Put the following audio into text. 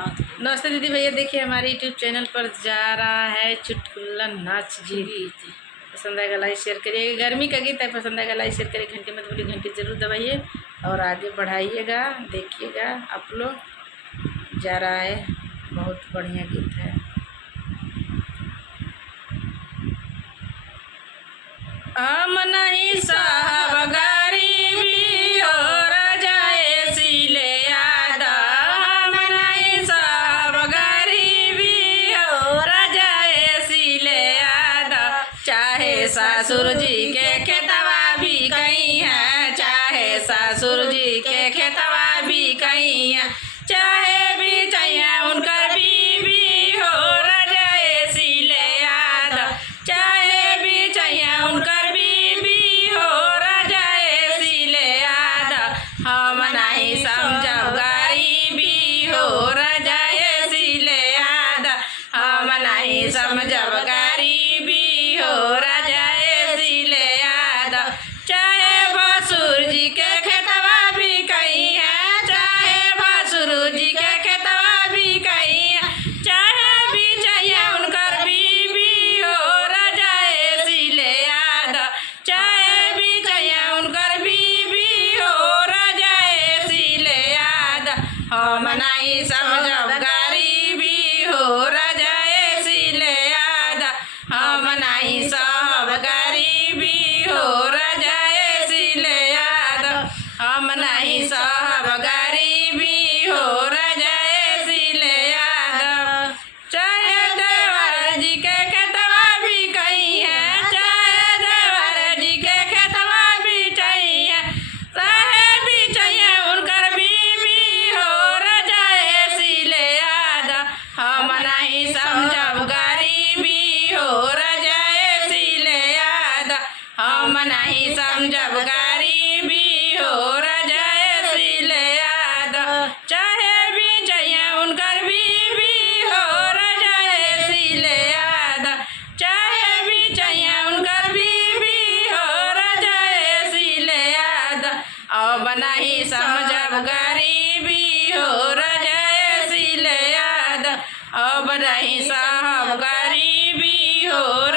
नमस्ते दीदी भैया, देखिए हमारे यूट्यूब चैनल पर जा रहा है चुटकुला नाच गीत। पसंद आएगा लाइक शेयर करिए। गर्मी का गीत है, पसंद आएगा लाइक शेयर करिए। घंटे में थोड़ी घंटी जरूर दबाइए और आगे बढ़ाइएगा। देखिएगा आप लोग, जा रहा है, बहुत बढ़िया गीत है। हम नहीं साहब गरीबी और जाए सिले याद, हम नहीं साहब गरीबी और जाए सिले याद। चाहे ससुर जी के खेतवा भी कहीं है, चाहे ससुर जी के खेतवा भी कहीं है, चाहे भी चाहिए उनकर बीबी हो जाए सिले याद, चाहे भी चाहिए उनकर हम नहीं समझब गरीबी हो जाए सिले याद, हम नहीं समझब गरीबी हो जाए सिले याद। चाहे भसुर जी के खेतवा भी कहीं है, चाहे भसुर जी के खेतवा भी कहीं है, चाहे भी चाहिए उनकर बीबी हो जाए सिले याद, चाहे भी चाहिए उनकर बीबी हम नहीं समझब गरीबी हो जाए सिले याद, हम नहीं सहब गरीबी हो जाए सिले याद, हम नहीं सहब गरीबी हो जाए सिले याद। चाहे देवर जी के खेतवा भी कहीं है, चाहे देवर जी के खेतवा भी चाहिए, चाहे भी चाहिए उनकर हम नहीं समझब गरीबी हो जाए सिले याद, हम नहीं समझब गरीबी हो जाए सिले याद। चाहे भी चाहिए उनकर बीबी हो जाए सिले याद, चाहे भी चाहिए उनकर बीबी हो जाए सिले याद। अब नहीं समझब गरीबी हो जाए सिले याद, अब नहीं साहब गरीबी हो